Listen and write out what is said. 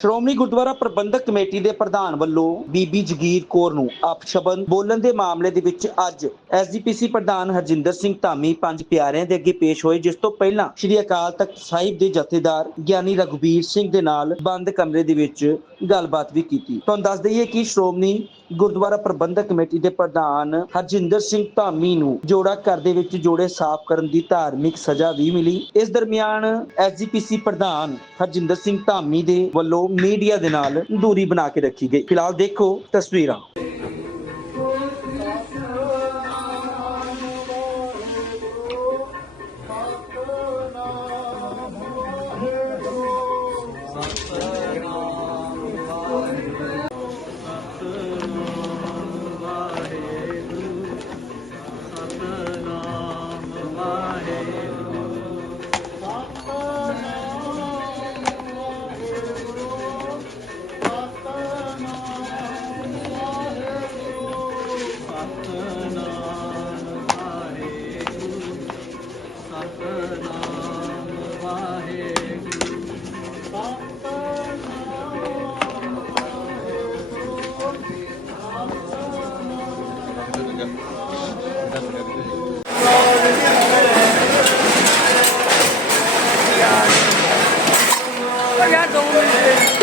ਸ਼੍ਰੋਮਣੀ ਗੁਰਦੁਆਰਾ ਪ੍ਰਬੰਧਕ committee ਦੇ ਪ੍ਰਧਾਨ ਵੱਲੋਂ ਬੀਬੀ ਜਗੀਰ ਕੌਰ ਨੂੰ ਅਪਸ਼ਬਦ ਬੋਲਣ ਦੇ ਮਾਮਲੇ ਦੇ ਵਿੱਚ ਅੱਜ ਐਸਜੀਪੀਸੀ ਪ੍ਰਧਾਨ ਹਰਜਿੰਦਰ ਸਿੰਘ ਧਾਮੀ ਪੰਜ ਪਿਆਰਿਆਂ ਦੇ ਅੱਗੇ ਪੇਸ਼ ਹੋਏ, ਜਿਸ ਤੋਂ ਪਹਿਲਾਂ ਸ੍ਰੀ ਅਕਾਲ ਤਖਤ ਸਾਹਿਬ ਦੇ ਜਥੇਦਾਰ ਗਿਆਨੀ ਰਘੁਬੀਰ ਸਿੰਘ ਦੇ ਨਾਲ ਬੰਦ ਕਮਰੇ ਦੇ ਵਿੱਚ ਗੱਲਬਾਤ ਵੀ ਕੀਤੀ। ਤੁਹਾਨੂੰ ਦੱਸ ਦਈਏ ਕਿ ਸ਼੍ਰੋਮਣੀ ਗੁਰਦੁਆਰਾ ਪ੍ਰਬੰਧਕ ਕਮੇਟੀ ਦੇ ਪ੍ਰਧਾਨ ਹਰਜਿੰਦਰ ਸਿੰਘ ਧਾਮੀ ਨੂੰ ਜੋੜਾ ਘਰ ਦੇ ਵਿੱਚ ਜੋੜੇ ਸਾਫ਼ ਕਰਨ ਦੀ ਧਾਰਮਿਕ ਸਜ਼ਾ ਵੀ ਮਿਲੀ। ਇਸ ਦਰਮਿਆਨ ਐਸਜੀਪੀਸੀ ਪ੍ਰਧਾਨ ਹਰਜਿੰਦਰ ਸਿੰਘ ਧਾਮੀ ਦੇ ਵੱਲੋਂ ਮੀਡੀਆ ਦੇ ਨਾਲ ਦੂਰੀ ਬਣਾ ਕੇ ਰੱਖੀ ਗਈ। ਫਿਲਹਾਲ ਦੇਖੋ ਤਸਵੀਰਾਂ। 的。大家走。